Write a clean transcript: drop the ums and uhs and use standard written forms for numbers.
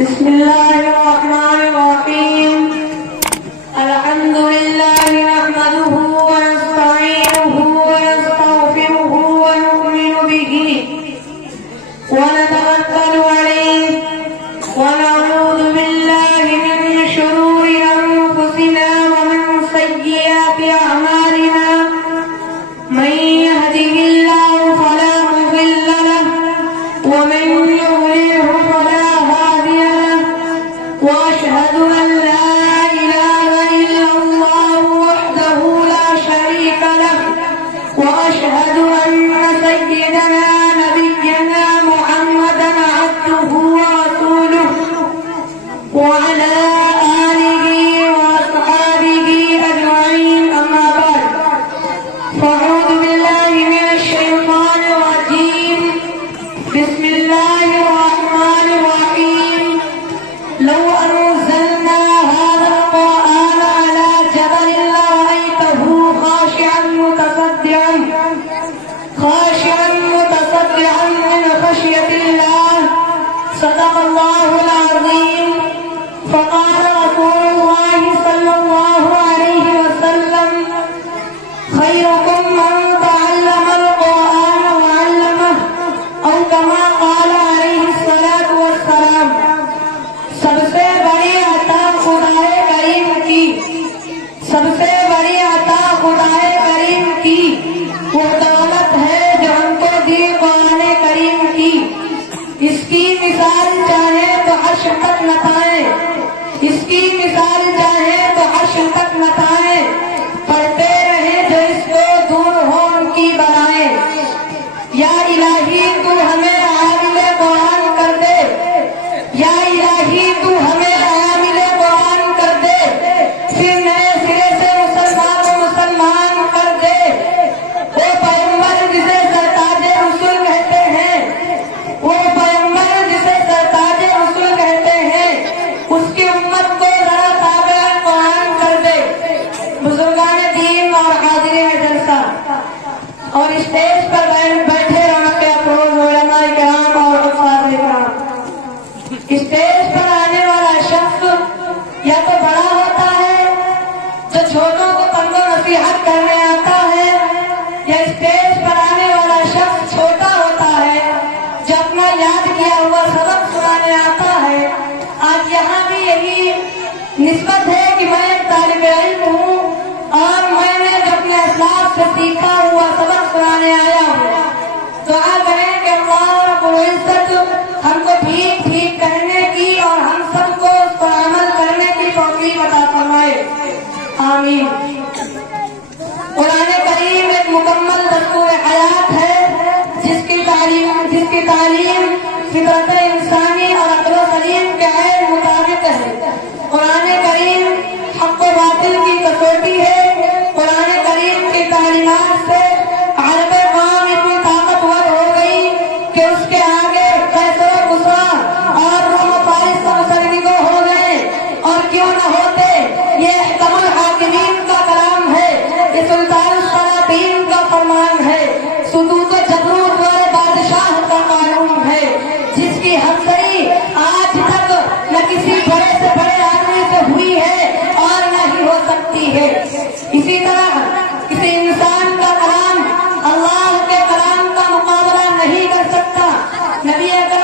بسم الله الرحمن الرحيم. الحمد لله نحمده ونستعينه ونستغفره ونؤمن به ونتوكل عليه ونعوذ بالله من شرور أنفسنا ومن سيئات أعمالنا. من يهده الله فلا مضل له ومن يضلله فلا هادي له. وأشهد أن لا إله إلا الله وحده لا شريك له. وأشهد أن سيدنا نبينا محمدا عبده ورسوله وعلى آله وأصحابه أجمعين. أما بعد، فأعوذ بالله من الشيطان الرجيم. بسم الله الرحمن الرحيم. لو أنزلنا هذا القرآن على جبل لرأيته خاشعا متصدعا من خشية الله. صدق الله العظيم. فقال رسول الله صلى الله عليه وسلم: خيركم من تعلم القرآن وعلمه، أو كما قال عليه الصلاة والسلام. سب سے بڑی عطا خدائے کریم کی، سب سے بڑی عطا خدائے کریم کی وہ دولت ہے جو ہم کو دی قرآن کریم کی. اس کی مثال چاہے تو عرش تک نتائے، اس کی مثال چاہے تو عرش تک نتائے. پڑھتے رہے جو اس کو دور ہو ان کی بلائیں. یا الہی تو ہمیں عامل قرآن کر دے، یا الہی تو ہمیں عامل قرآن کر دے. پھر نئے سرے سے مسلمان کر دے. وہ پیغمبر جسے سرتاج رسول کہتے ہیں، وہ پیغمبر جسے سرتاج رسول کہتے ہیں، اس کی امت کو ذرا تابع قرآن کر دے. بزرگان دین اور حاضرین جلسہ اور اسٹیج پر بیٹھے رونق افروز علماء کرام اور حفاظ کرام، اسٹیج پر آنے والا شخص یا تو بڑا ہوتا ہے جو چھوٹوں کو تنگ و نصیحت کرنے آتا ہے، یا اسٹیج پر آنے والا شخص چھوٹا ہوتا ہے جو اپنا یاد کیا ہوا سبق سنانے آتا ہے. آج یہاں بھی یہی نسبت ہے کہ میں ایک طالب علم ہوں اور میں نے جو اپنے اسلاف سے سیکھا ہوا سبق سنانے آیا ہوں. دعا کریں کہ اللہ رب العزت ہم کو ٹھیک ٹھیک کہنے کی اور ہم سب کو اس پر عمل کرنے کی توفیق عطا فرمائے. آمین. قرآن کریم ایک مکمل دستور حیات ہے جس کی تعلیم فطرت انسانی اور عقل و سلیم کے عین مطابق ہے. قرآن کریم حق و باطل کی کسوٹی ہے. قرآن کریم کی تعلیمات سے عرب قوم اتنی طاقتور ہو گئی کہ اس کے آگے قیصر و کسریٰ اور روم و فارس کا مسلموں ہو گئے. اور کیوں نہ ہوتے، یہ احکم الحاکمین کا کلام ہے، یہ سلطان السلاطین کا فرمان ہے، سطوط و جبروت والے بادشاہ کا قانون ہے، جس کی ہمسری آج تک نہ کسی بڑے سے بڑے آدمی سے ہوئی ہے اور نہ ہی ہو سکتی ہے. اسی طرح کسی انسان کا کلام اللہ کے کلام کا مقابلہ نہیں کر سکتا. نبی اکرم